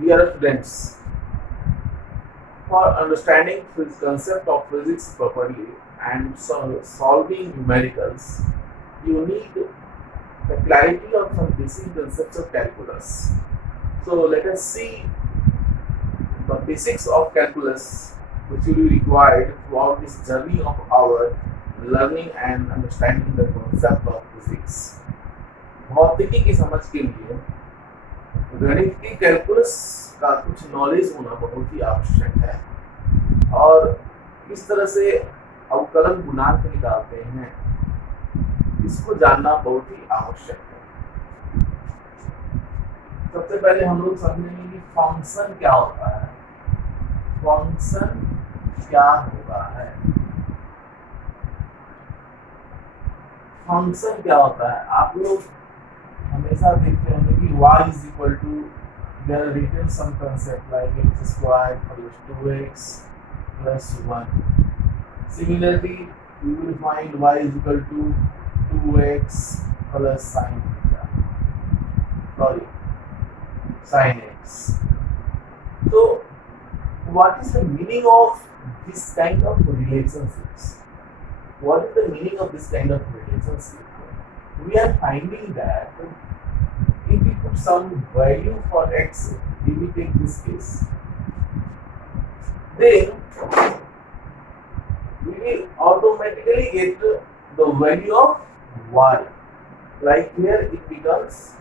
Dear students, for understanding the concept of physics properly and solving numericals, you need the clarity of some basic concepts of calculus. So let us see the basics of calculus which will be required throughout this journey of our learning and understanding the concept of physics. भौतिकी की समझ के लिए गणित की calculus का कुछ knowledge होना बहुत ही आवश्यक है और किस तरह से अवकलन गुणांक निकालते हैं इसको जानना बहुत ही आवश्यक है। सबसे पहले हम लोग समझेंगे कि फंक्शन क्या होता है। फंक्शन क्या होता है? फंक्शन क्या होता है? आप लोग हमेशा देखते होंगे कि y is equal to there are written some concept like x squared plus 2x plus 1. Similarly, we will find y is equal to 2x plus sin theta. Sorry, sin x. So, what is the meaning of this kind of relationships? What is the meaning of this kind of relationship? We are finding that if we put some value for x, if we take this case, then we will automatically get the value of y. Like here it becomes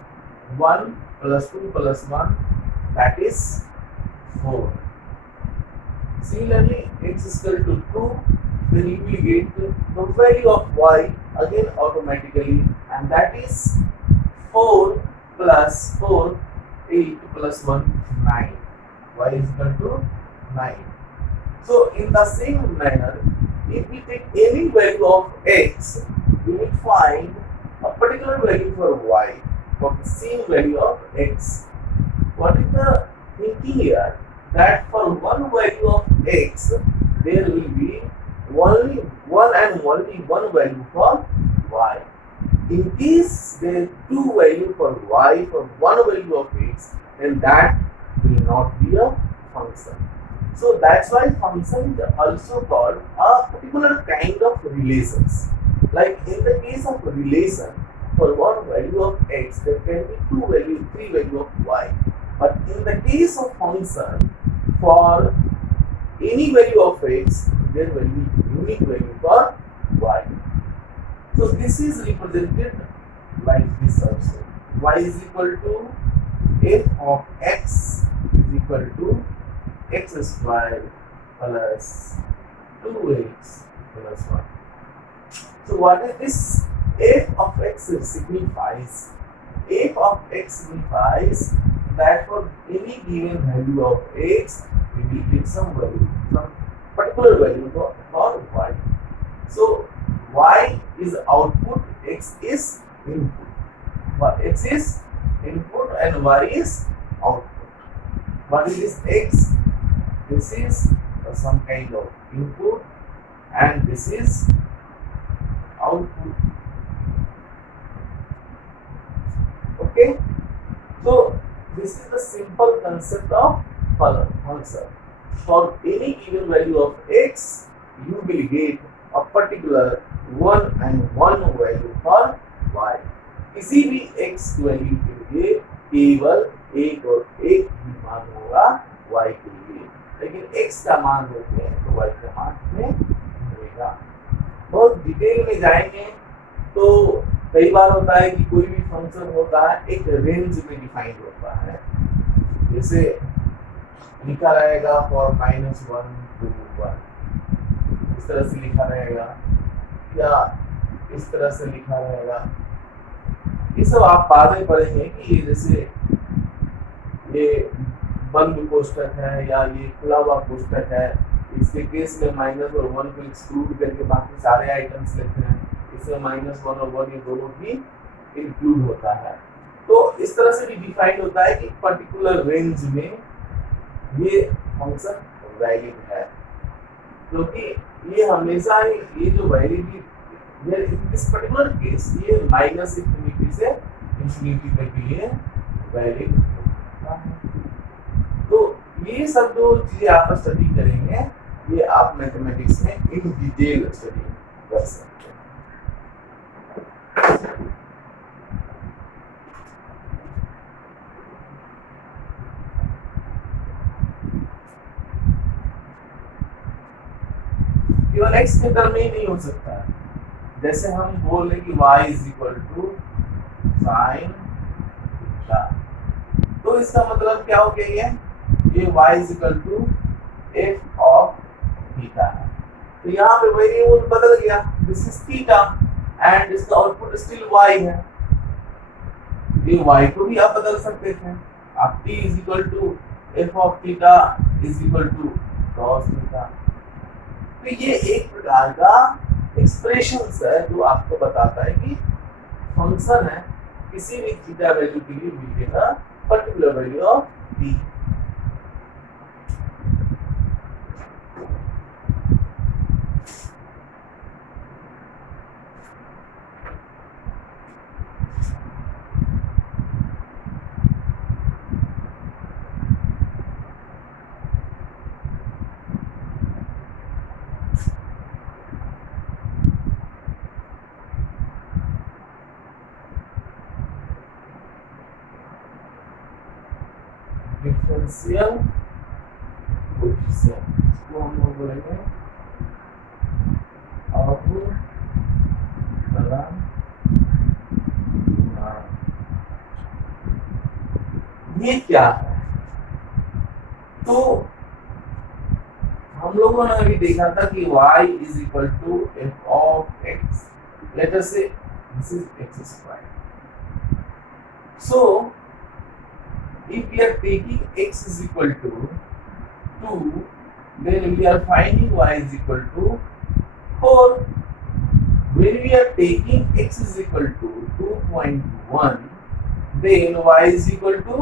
1 plus 2 plus 1, that is 4. Similarly, x is equal to 2, then you will get the value of y again automatically, and that is 4 plus 4, 8 plus 1, 9. Y is equal to 9. So, in the same manner, if we take any value of x, we will find a particular value for y for the same value of x. What is the thinking here? That for one value of x, there will be only one and only one value for y. In case there are two values for y for one value of x, then that will not be a function. So that's why function is also called a particular kind of relations. Like in the case of relation, for one value of x, there can be two value, three value of y. But in the case of function, for any value of x, there will be unique value for y. So this is represented like this also. Y is equal to f of x is equal to x squared plus 2x plus 1. So what is this? F of x signifies, f of x signifies that for any given value of x, we will get some value, some particular value for y. So y is output, x is input. X is input and y is output. What is this x? This is some kind of input and this is output. Okay? So this is the simple concept of function. For any given value of x, you will get a particular one and one value for y. किसी भी x value के लिए केवल एक और एक ही मान होगा y के लिए, लेकिन x का मान देते हैं तो y का मान हमें मिलेगा। बहुत डिटेल में जाएंगे तो कई बार होता है कि कोई भी फंक्शन होता है एक रेंज में डिफाइंड होता है, जैसे लिखा रहेगा फॉर -1 to 1, इस तरह से लिखा रहेगा या इस तरह से लिखा रहेगा। ये सब आप बाद में पढ़ेंगे कि जैसे ये बंद कोष्टक है या ये खुला हुआ कोष्टक है, इसके केस में माइनस और 1 को एक्सक्लूड करके बाकी सारे आइटम्स लेते हैं, इसमें -1 और 1 ये दोनों भी इंक्लूड होता है। तो इस तरह से भी डिफाइंड होता है कि पर्टिकुलर रेंज में ये फंक्शन वैलिड है, क्योंकि ये हमेशा ही ये जो valid in this particular case ये माइनस इंफिनिटी से इंफिनिटी तक के लिए वैलिड होता है। ये सब जो चीजें आप स्टडी करेंगे ये आप मैथमेटिक्स में इन डिटेल स्टडी कर सकते हैं। केवल एक्स के टर्म में ही नहीं हो सकता है। जैसे हम बोल रहे कि y is equal to sine theta, तो इसका मतलब क्या हो गया, ये y is equal to F of theta है। तो यहाँ पे वेरिएबल बदल गया, दिस इज थीटा एंड इसका आउटपुट स्टिल y है। ये y को भी आप बदल सकते थे, आप t is equal to F of theta is equal to cos theta. तो ये एक प्रकार का एक्सप्रेशन है जो आपको बताता है कि फंक्शन है किसी भी थीटा वैल्यू के लिए मिलेगा particular value of t। Differential coefficient इसको हम लोग बोलेंगे ये क्या है? तो हम लोगों ने अभी देखा था कि y is equal to F of X, let us say this is X square. So if we are taking x is equal to 2, then we are finding y is equal to 4. When we are taking x is equal to 2.1, then y is equal to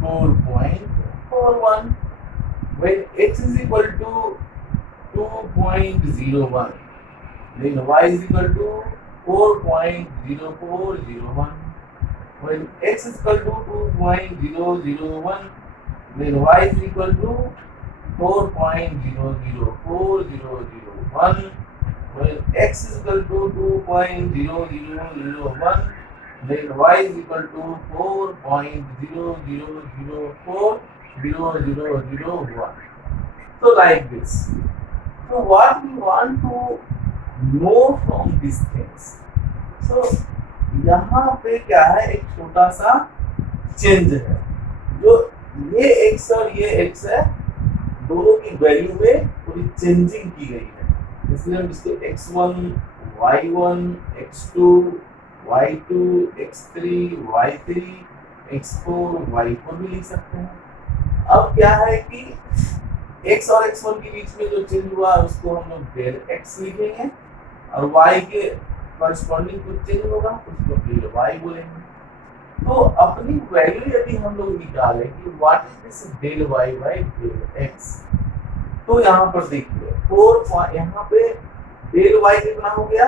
4.41. When x is equal to 2.01, then y is equal to 4.0401. When x is equal to 2.001, then y is equal to 4.004001. When x is equal to 2.0001, then y is equal to 4.00040001. So like this. So what we want to know from these things? So यहाँ पे क्या है, एक छोटा सा change है, जो ये x और ये x है दोनों की वैल्यू में थोड़ी चेंजिंग की गई है, इसलिए हम इसको x1 y1 x2 y2 x3 y3 x4 y4 भी लिख सकते हैं। अब क्या है कि x और x1 के बीच में जो चेंज हुआ उसको हम लोग डेल x लिखेंगे और y के कॉरेस्पॉन्डिंग कुछ चेंज होगा उसको डेल y बोलेंगे। तो अपनी वैल्यू यदि हम लोग निकालें कि what is this del y by del x, तो यहाँ पर देखिए 4 यहाँ पे डेल y कितना हो गया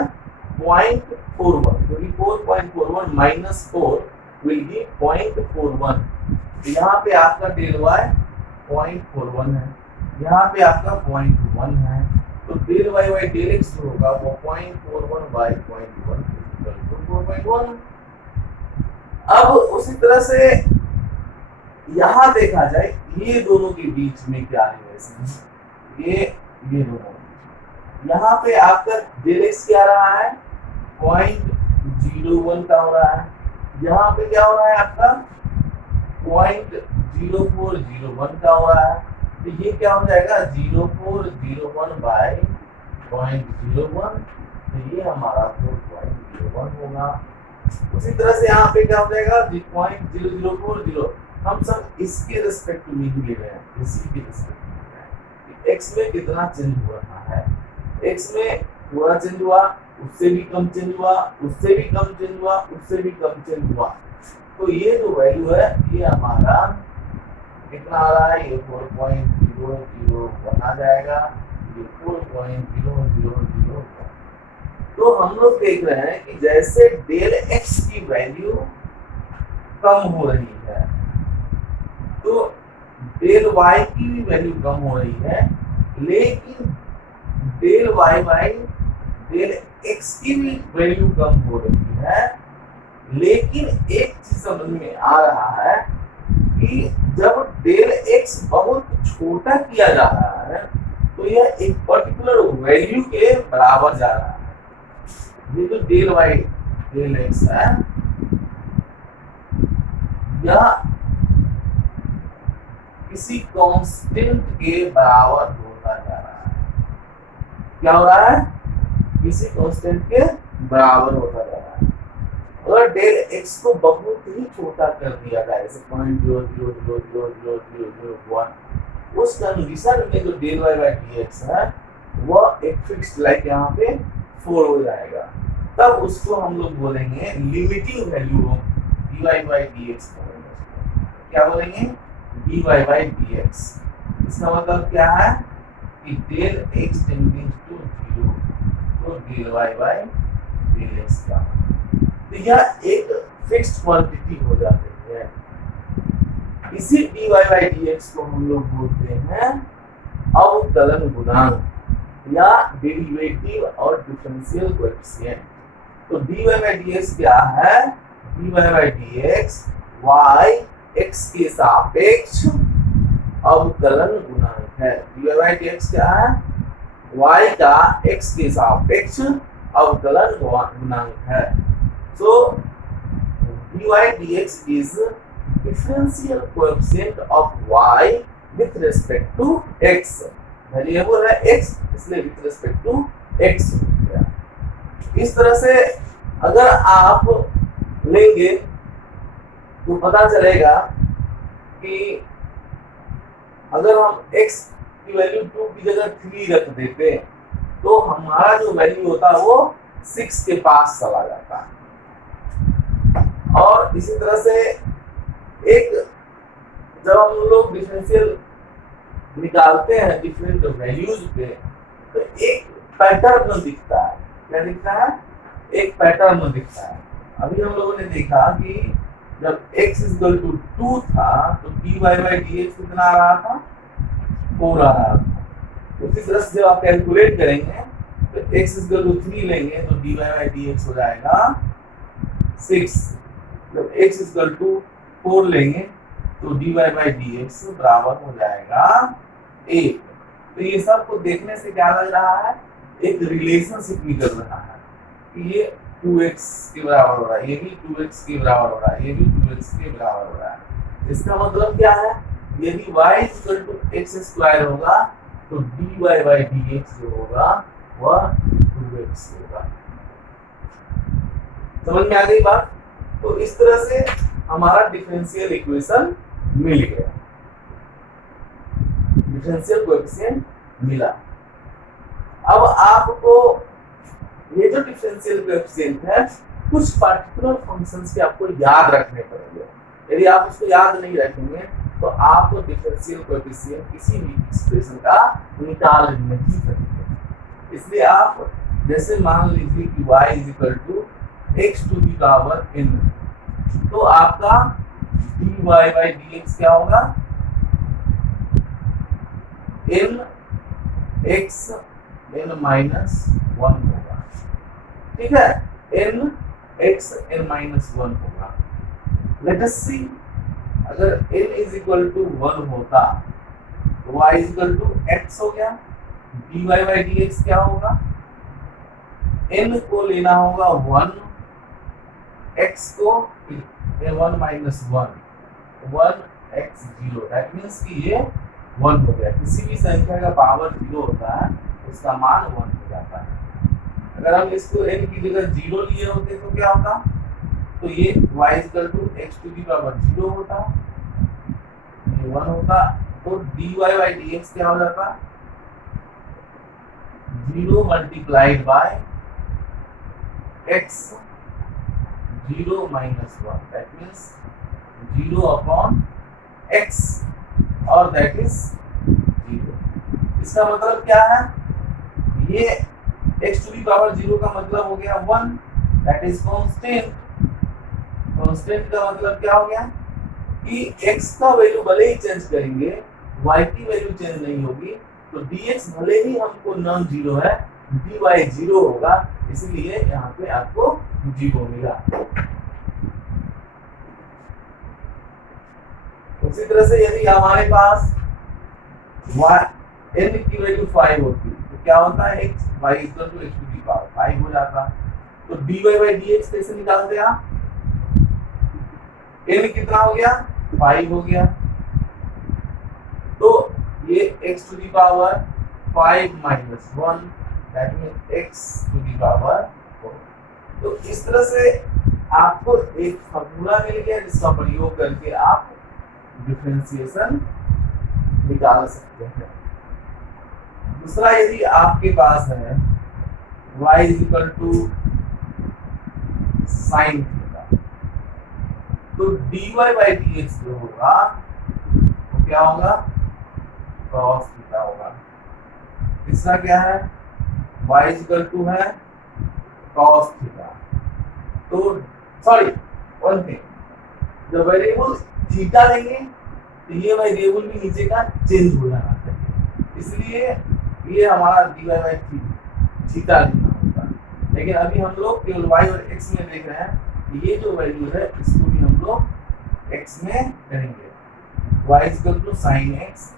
0.41, क्योंकि 4.41 माइनस 4 विल बी 0.41। तो यहाँ पे आपका डेल y 0.41 है, यहाँ पे आपका 0.1 है, तो del y by del x जो होगा वो 0.41 बाय 0.1 इक्वल टू 4.1। अब उसी तरह से यहाँ देखा जाए ये दोनों के बीच में क्या रिलेशन है, ये दोनों यहाँ पे आपका डेल x क्या रहा है 0.01 का हो रहा है, यहाँ पे क्या हो रहा है आपका 0.0401 का हो रहा है, तो ये क्या हो जाएगा 0401 बाय 0.01, तो ये हमारा 4.01 होगा। उसी तरह से यहाँ पे क्या हो जाएगा 0.0040, हम सब इसके रिस्पेक्ट में ही ले रहे हैं, इसी के रिस्पेक्ट में ले रहे हैं कि x में कितना चेंज हो रहा है, x में थोड़ा चेंज हुआ, उससे भी कम चेंज हुआ, उससे भी कम चेंज हुआ, उससे भी कम चेंज हुआ, तो ये जो वैल्यू है ये हमारा कितना आ रहा है, ये 4.001 आ जाएगा, ये 4.0001। तो हम लोग देख रहे हैं कि जैसे डेल x की वैल्यू कम हो रही है, तो डेल वाई की भी वैल्यू कम हो रही है, लेकिन del Y by del X की भी वैल्यू कम हो रही है। लेकिन एक चीज समझ में आ रहा है कि जब डेल एक्स बहुत छोटा किया जा रहा है तो यह एक पर्टिकुलर वैल्यू के बराबर जा रहा है। ये जो डेल वाई डेल एक्स है यह किसी कांस्टेंट के बराबर होता जा रहा है। क्या हो रहा है? किसी कांस्टेंट के बराबर होता जा रहा है। अगर डेल एक्स को बहुत ही छोटा कर दिया जाए, जैसे 0.0000001, उस कंडीशन में जो del Y by D X है वह एक फिक्स्ड लाइक यहाँ पे 4 हो जाएगा। तब उसको हम लोग बोलेंगे limiting value D Y by D X. क्या बोलेंगे? D Y by D X. इसका मतलब क्या है कि डेल एक्स टेंडिंग टू 0 तो del Y by del X का, तो यह एक फिक्स्ड क्वांटिटी हो जाती है। इसी D Y by D X को हम लोग बोलते हैं अवकलन गुणांक या डेरिवेटिव और डिफरेंशियल कोएफिशिएंट। तो D Y by D X क्या है? D Y by D X Y X के सापेक्ष अवकलन गुणांक है। D Y by D X क्या है? y का x के सापेक्ष अवकलन गुणांक है। So dy dx is differential coefficient of y with respect to x। Variable है x, इसलिए with respect to x हो गया। इस तरह से अगर आप लेंगे तो पता चलेगा कि अगर हम x की वैल्यू 2 की जगह 3 रख देते तो हमारा जो वैल्यू होता है वो 6 के पास चला जाता है। और इसी तरह से एक जब हम लोग डिफरेंशियल निकालते हैं डिफरेंट वैल्यूज पे तो एक पैटर्न दिखता है। क्या दिखता है? एक पैटर्न दिखता है। अभी हम लोगों ने देखा कि जब x इक्वल टू 2 था तो dy बाई dx कितना आ रहा था? 4 आ रहा था। उसी तरह से जब आप कैलकुलेट करेंगे तो x इक्वल टू 3 लेंगे तो dy बाई dx हो जाएगा 6। जब x इक्वल टू 4 लेंगे तो dy बाई dx बराबर हो जाएगा 8। तो ये सब को देखने से क्या लग रहा है? एक रिलेशनशिप निकल रहा है कि ये 2x के बराबर हो रहा है, ये भी 2x के बराबर हो रहा है, ये भी 2x के बराबर हो रहा है। इसका मतलब क्या है? यदि y equal to X square होगा तो dy बाई dx जो होगा वह 2x होगा। समझ में आ गई बात? तो इस तरह से हमारा डिफरेंशियल इक्वेशन मिल गया, डिफरेंशियल कोएफिशिएंट मिला। अब आपको ये जो डिफरेंशियल कोएफिशिएंट है कुछ पर्टिकुलर फंक्शंस के आपको याद रखने पड़ेंगे। यदि आप उसको याद नहीं रखेंगे तो आप डिफरेंशियल कोएफिशिएंट किसी भी एक्सप्रेशन का निकाल नहीं सकते। इसलिए आप जैसे मान लीजिए कि y is equal to X to the power n, तो आपका dy बाई dx क्या होगा? n x n माइनस 1 होगा। ठीक है, n x n माइनस 1 होगा। लेट अस सी, अगर n इज इक्वल टू 1 होता तो y is equal to x हो गया। dy बाई dx क्या होगा? n को लेना होगा 1, x को 1 माइनस 1 x 0। दैट मीन्स कि ये 1 हो गया। किसी भी संख्या का पावर 0 होता है उसका मान 1 हो जाता है। अगर हम इसको n की जगह 0 लिए होते तो क्या होता? तो ये y equal to x to the power 0 होता, ये 1 होता। तो dy बाई dx क्या हो जाता? 0 multiplied by x 0 minus 1। That means 0 upon x और दैट इज 0। इसका मतलब क्या है? ये x टू दी पावर 0 का मतलब हो गया 1, दैट इज कांस्टेंट। कांस्टेंट का मतलब क्या हो गया कि x का वैल्यू भले ही चेंज करेंगे y की वैल्यू चेंज नहीं होगी, तो dx भले ही हमको नॉन जीरो है, dy जीरो होगा, इसलिए यहाँ पे आपको जीरो मिला। उसी तरह से यदि हमारे पास n की वैल्यू 5 होती तो क्या होता है, x y equal to x to the power 5 हो जाता। तो dy बाई dx कैसे निकालते हैं आप, n कितना हो गया, 5 हो गया, तो ये x to the power 5 minus 1 that mean x to the power 4। तो इस तरह से आपको एक फॉर्मूला मिल गया जिसका प्रयोग करके आप डिफरेंशिएशन निकाल सकते हैं। दूसरा, यदि आपके पास है y is equal to sine theta, तो dy बाई dx जो होगा वो क्या होगा, cos थीटा होगा। तीसरा क्या है, y इज इक्वल टू है cos थीटा, तो सॉरी वन थिंग, जब वेरिएबल थीटा लेंगे तो ये वेरिएबल भी नीचे का चेंज हो जाना चाहिए, इसलिए ये हमारा dy बाई थीटा लिखना होगा। लेकिन अभी हम लोग केवल y और x में देख रहे हैं, ये जो वैल्यू है इसको भी हम लोग x में करेंगे। y is equal to sine x,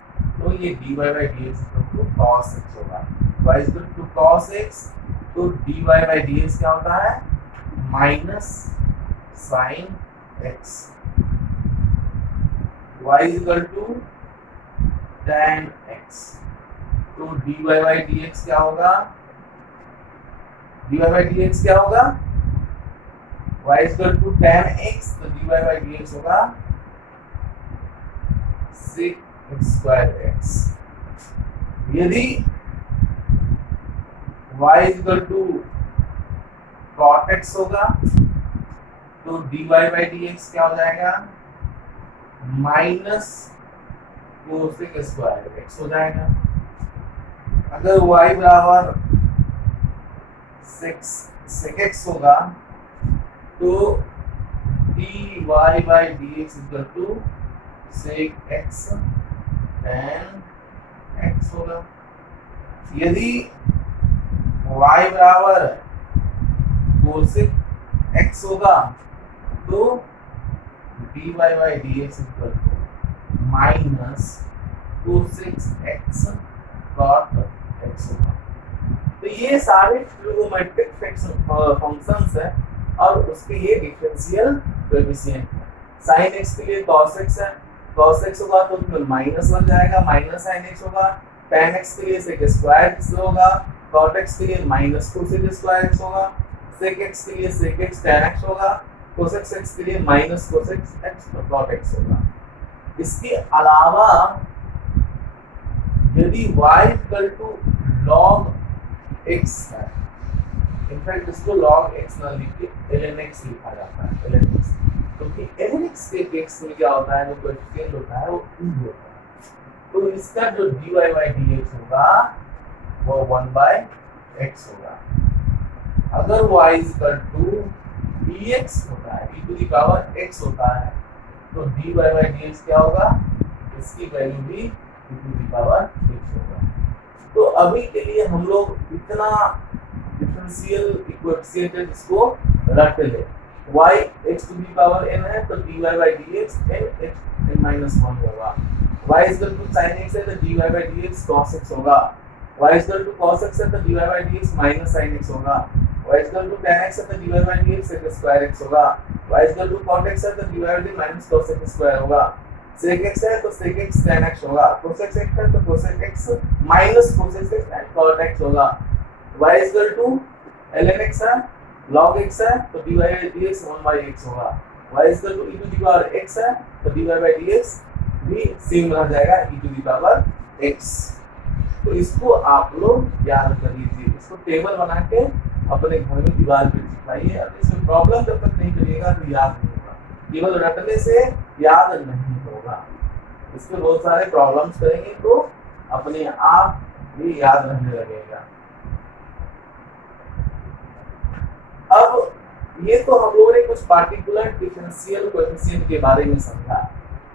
तो ये dy by dx equal to cos x होगा। y is equal to cos x, तो dy बाई dx क्या होता है, minus sine x। y is equal to tan x, तो dy by dx क्या होगा, dy बाई dx क्या होगा, y is equal to tan x, तो dy बाई dx होगा sec स्क्वायर x। यदि y is equal to cot x होगा, तो dy बाई dx क्या हो जाएगा, माइनस कोसेक स्क्वायर x हो जाएगा। अगर y बराबर sec x होगा, तो dy by dx equal to sec x tan x होगा। यदि y बराबर कोसेक x होगा, तो dy by dx equal to minus cosec x cot x होगा। तो ये सारे ट्रिगोनोमेट्रिक फंक्शंस हैं और उसके ये डिफरेंशियल कोएफिशिएंट है। sin x के लिए cos x है, cos x होगा तो उसमें माइनस लग जाएगा, माइनस sin x होगा। tan x के लिए sec स्क्वायर x होगा, cot x के लिए माइनस cosec स्क्वायर x होगा, sec x के लिए sec x tan x होगा, cosec x के लिए minus cosec x cot x होगा। इसके अलावा यदि y equal to log x है, इनफैक्ट इसको log x ना लिख के ln x लिखा जाता है, ln x, क्योंकि ln x के केस में क्या होता है, जो कोएफिशिएंट होता है वो e होता है, तो इसका जो dy बाई dx होगा वो 1 बाई x होगा। अगर y इक्वल टू dx होता है, e to the power x होता है, तो dy बाई dx क्या होगा, इसकी वैल्यू भी e to the power x होगा। तो अभी के लिए हम लोग इतना डिफरेंशियल इक्वेशन इसको रट ले। y x to the power n है, तो dy by dx n x n minus 1 होगा। y equal to sin x है, तो dy by dx cos x होगा। y equal to cos x है, तो dy by dx minus sin x होगा। y equal to tan x है, तो dy by dx sec square x होगा। y equal to cot x है, तो dy by dx minus cos x square होगा। sec x है तो sec x tan x होगा। cos x है तो cosec x minus cos x tan cot x होगा। y equal to ln x है, log x है, तो dy by dx 1 by x होगा। y equal to e to the power x है, तो dy बाई dx भी same रह जाएगा e to the power x। तो इसको आप लोग याद कर लीजिए, इसको टेबल बना के अपने घर में दीवार पे चिपकाइए। अब इसमें प्रॉब्लम जब तक नहीं करिएगा तो याद नहीं होगा, केवल रटने से याद नहीं होगा। इसमें बहुत सारे प्रॉब्लम्स करेंगे तो अपने आप ये याद रहने लगेगा। अब ये तो हम लोगों ने कुछ पार्टिकुलर डिफरेंशियल कोएफिशिएंट के बारे में समझा।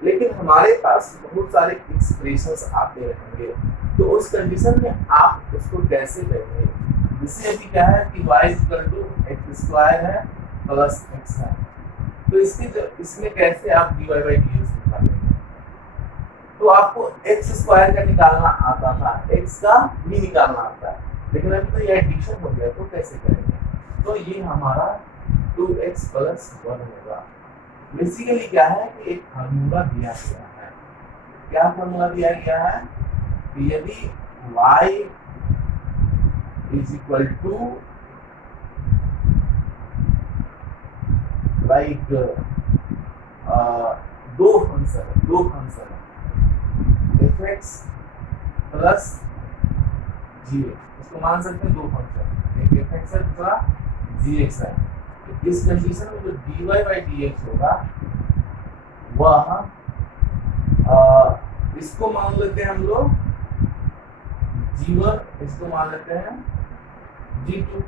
लेकिन हमारे पास बहुत सारे एक्सप्रेशंस आते रहेंगे, तो उस कंडीशन में आप उसको कैसे करेंगे? जैसे अभी क्या है कि y x स्क्वायर है प्लस x है, तो इसमें कैसे आप dy बाई डी एक्स निकालेंगे? तो आपको x स्क्वायर का निकालना आता था, x का भी निकालना आता है, लेकिन अभी तो ये एडिशन हो गया, तो कैसे करेंगे? तो ये हमारा 2x प्लस 1 होगा। बेसिकली क्या है कि एक फार्मूला दिया गया है। क्या फार्मूला दिया गया है कि यदि y is equal to like दो फंक्शन है F X plus G X, इसको मान सकते हैं दो फंक्शन, एक एफ एक्स है दूसरा जी एक्स है। तो इस कंडीशन में जो dy बाई डी एक्स होगा वह इसको मान लेते हैं हम लोग g1, इसको मान लेते हैं g2,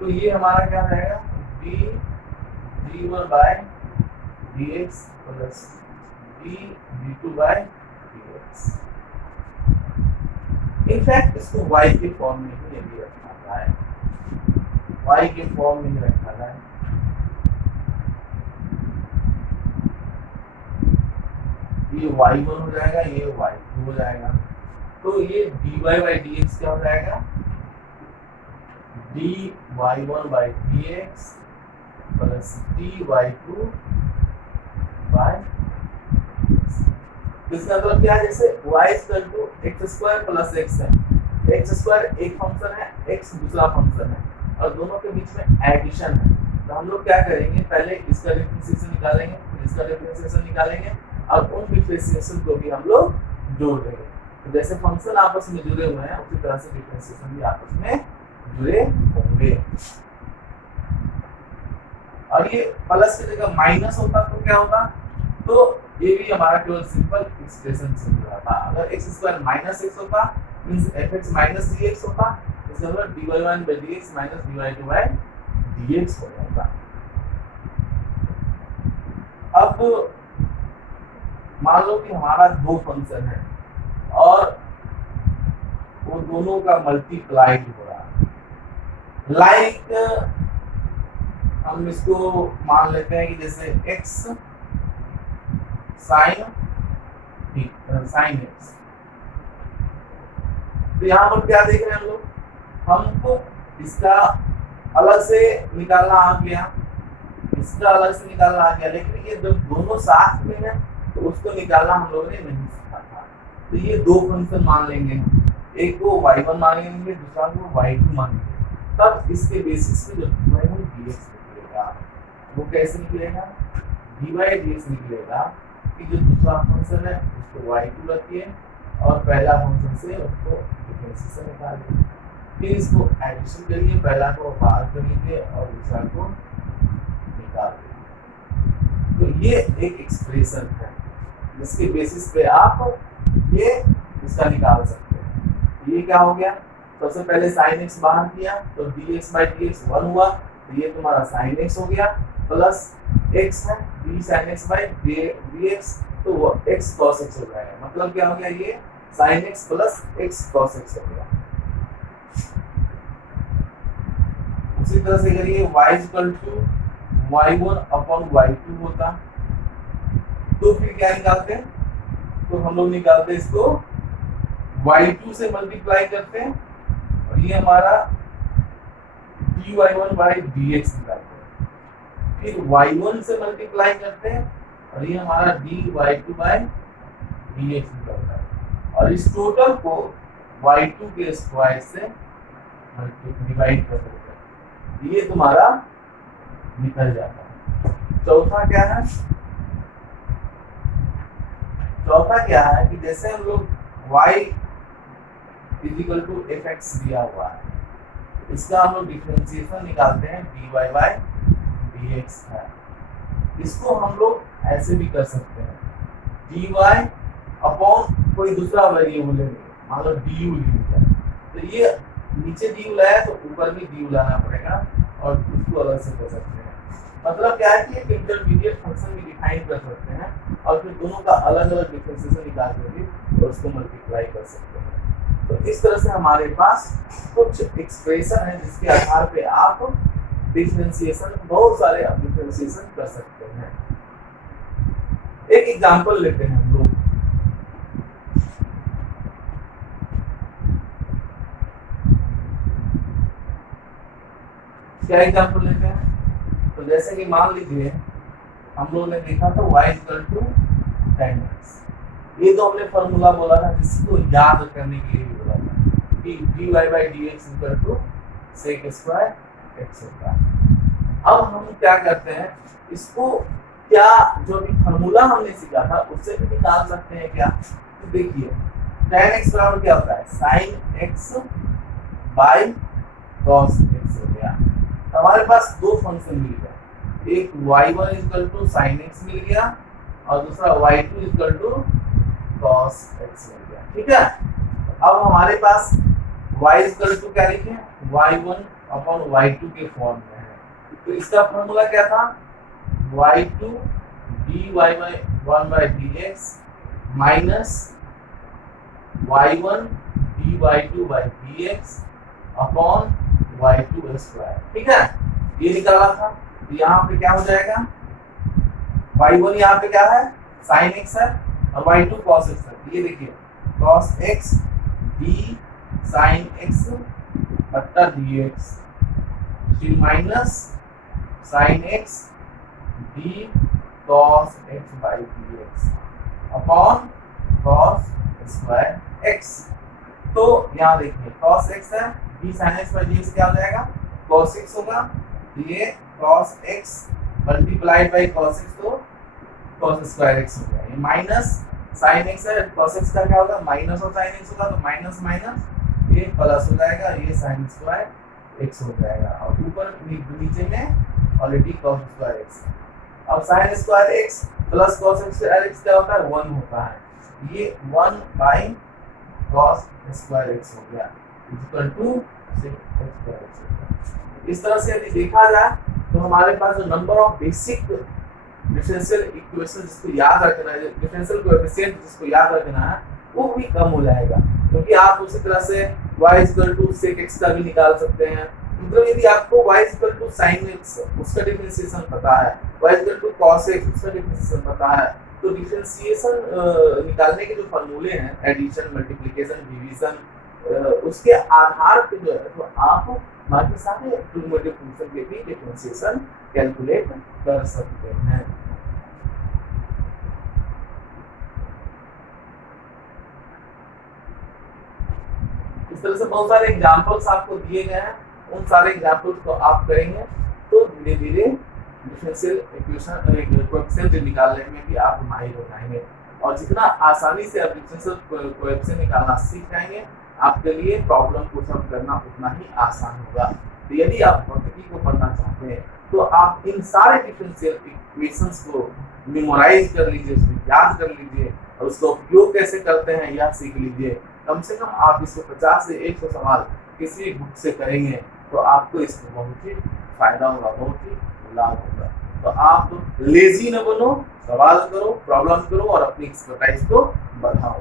तो ये हमारा क्या रहेगा d1 by dx plus d2 by dx। In fact इसको y के फॉर्म में ही यदि रखा जाए, y के फॉर्म में ही रखा जाए, ये y1 हो जाएगा, ये y2 हो जाएगा, तो ये dy बाई dx क्या हो जाएगा? dy1 by dx plus dy2 by, इसका मतलब क्या है? जैसे y equal to X square plus X है, एक्स स्क्वायर एक फंक्शन है, एक्स दूसरा फंक्शन है, और दोनों के बीच में एडिशन है, तो हम लोग क्या करेंगे? पहले इसका डिफरेंशिएशन निकालेंगे, फिर इसका डिफरेंशिएशन निकालेंगे, और उन डिफरेंशिएशन को भी हम लोग जोड़ देंगे। तो जैसे फंक्शन आपस में जुड़े हुए हैं, उसी तरह से डिफरेंशिएशन भी आपस में जुड़े होंगे। और ये प्लस की जगह माइनस होता तो क्या होता? तो ये भी हमारा केवल सिंपल एक्सप्रेशन से जुड़ा था। अगर एक्स स्क्वायर माइनस एक्स होता means F X minus D X होता, इसका मतलब D Y one by D X minus D Y two by D X हो जाता। अब मान लो कि हमारा दो फंक्शन है और वो दोनों का मल्टीप्लाई हो रहा है, लाइक हम इसको मान लेते हैं कि जैसे x साइन एक्स, तो यहाँ पर क्या देख रहे हैं हम लोग? हमको इसका अलग से निकालना आ गया, इसका अलग से निकालना आ गया, लेकिन ये जब दोनों साथ में है तो उसको निकालना हम लोगों ने नहीं सीखा था। तो ये दो फंक्शन मान लेंगे हम, एक को y1 मान लेंगे, दूसरा को y2 मान लेंगे, तब इसके बेसिस पे जो dx निकलेगा वो कैसे निकलेगा? dy dx निकलेगा कि जो दूसरा फंक्शन है उसको y2 रखिए और पहला फंक्शन से उसको डिफरेंशिएशन निकालिए, फिर इसको एडिशन करिए, पहला को बाहर करिए और दूसरा को निकाल दीजिए। तो ये एक एक्सप्रेशन है जिसके बेसिस पे आप ये इसका निकाल सकते हैं। ये क्या हो गया? सबसे पहले sin x बाहर किया तो dx बाई dx 1 हुआ, तो ये तुम्हारा sin x हो गया, प्लस x है d sin x by dx, तो वो x cos x हो जाएगा। मतलब क्या हो गया? ये sin x plus x cos x हो गया। उसी तरह से अगर ये y equal to y1 upon y2 होता तो फिर क्या निकालते हैं? तो हम लोग निकालते हैं इसको y2 से मल्टीप्लाई करते हैं और ये हमारा dy1 बाई dx निकालते हैं, फिर y1 से मल्टीप्लाई करते हैं और ये हमारा dy2 बाई dx निकलता है, और इस टोटल को y2 के स्क्वायर से डिवाइड कर देते हैं, ये तुम्हारा निकल जाता है। चौथा क्या है? चौथा क्या है कि जैसे हम लोग y is equal to F X दिया हुआ है, इसका हम लोग डिफरेंशिएशन निकालते हैं dy बाई dx है। इसको हम लोग ऐसे भी कर सकते हैं, dy अपॉन कोई दूसरा वेरिएबल लेंगे, मान लो du लिया, तो ये नीचे du लाया तो ऊपर भी du लाना पड़ेगा और उसको अलग से कर सकते हैं। मतलब क्या है कि एक इंटरमीडिएट फंक्शन भी डिफाइन कर सकते हैं और फिर दोनों का अलग अलग डिफरेंशिएशन निकाल करके उसको मल्टीप्लाई कर सकते हैं। तो इस तरह से हमारे पास कुछ एक्सप्रेशन है जिसके आधार पे आप डिफरेंशिएशन, बहुत सारे आप डिफरेंशिएशन कर सकते हैं। एक एग्जांपल लेते हैं हम लोग। क्या एग्जांपल लेते हैं? तो जैसे कि मान लीजिए हम लोगों ने देखा था y इक्वल टू 10x। ये तो हमने फॉर्मूला बोला था जिसको याद करने के लिए बोला था कि dy by dx equal to sec square x होता है। अब हम क्या करते हैं, इसको क्या जो भी फॉर्मूला हमने सीखा था उससे भी निकाल सकते हैं क्या? तो देखिए tan x बराबर क्या होता है, sin x by cos x हो गया। हमारे पास दो फंक्शन मिल गए, एक y1 equal to sine x मिल गया और दूसरा y2 equal to cos x मिल गया। ठीक है, अब हमारे पास y इक्वल टू क्या लिखे, y1 अपॉन y2 के फॉर्म में है। तो इसका फॉर्मूला क्या था, y2 dy by 1 by dx minus y1 dy2 by dx upon y2 square. ठीक है, ये निकाला था। तो यहाँ पे क्या हो जाएगा, y1 यहाँ पे क्या है, sin x है और y2 cos x है। ये देखिए cos x d sin x बट्टा dx फिर minus sin x d cos x by dx upon cos square x। तो यहाँ देखिए cos x है, d sin x by dx क्या हो जाएगा, cos x होगा। ये cos x multiplied by cos x तो cos स्क्वायर x हो गया। ये माइनस sin x है, cos x का क्या होगा, माइनस और sin x होगा तो माइनस माइनस ये प्लस हो जाएगा, ये sin स्क्वायर x हो जाएगा और ऊपर नीचे में ऑलरेडी cos स्क्वायर x है। अब sin square x plus cos x क्या होता है, 1 होता है। ये 1 बाई cos स्क्वायर x हो गया equal to sec square x हो गया। इस तरह से यदि देखा जाए तो हमारे पास जो number of basic differential equation जिसको याद रखना है, डिफरेंशियल कोएफिशिएंट जिसको याद रखना है, वो भी कम हो जाएगा। क्योंकि आप उसी तरह से y equal to sec x का भी निकाल सकते हैं। मतलब यदि आपको y equal to sin x उसका डिफरेंशिएशन पता है, y equal to cos x उसका डिफरेंशिएशन पता है, तो डिफरेंशिएशन निकालने के जो फॉर्मूले हैं, एडिशन, मल्टीप्लिकेशन, डिवीजन, उसके आधार पे जो है तो आप बाकी सारे ट्रिग्नोमेट्रिक फंक्शन के भी डिफरेंशिएशन कैलकुलेट कर सकते हैं। इस तरह से बहुत सारे एग्जांपल्स आपको दिए गए हैं, उन सारे एग्जांपल्स को आप करेंगे तो धीरे धीरे डिफरेंशियल इक्वेशन कोएफिशिएंट निकालने में भी आप माहिर हो जाएंगे। और जितना आसानी से आप डिफरेंशियल कोएफिशिएंट निकालना सीख जाएंगे, आपके लिए प्रॉब्लम को सॉल्व करना उतना ही आसान होगा। तो यदि आप भौतिकी को पढ़ना चाहते हैं तो आप इन सारे डिफरेंशियल इक्वेशंस को मेमोराइज कर लीजिए, उसको याद कर लीजिए और उसका उपयोग कैसे करते हैं यह सीख लीजिए। कम से कम आप इसको 50 से 100 सवाल किसी भी बुक से करेंगे तो आपको इसमें बहुत ही फायदा होगा, बहुत ही लाभ होगा। तो आप लेजी न बनो, सवाल करो, प्रॉब्लम करो और अपनी एक्सपर्टाइज को बढ़ाओ।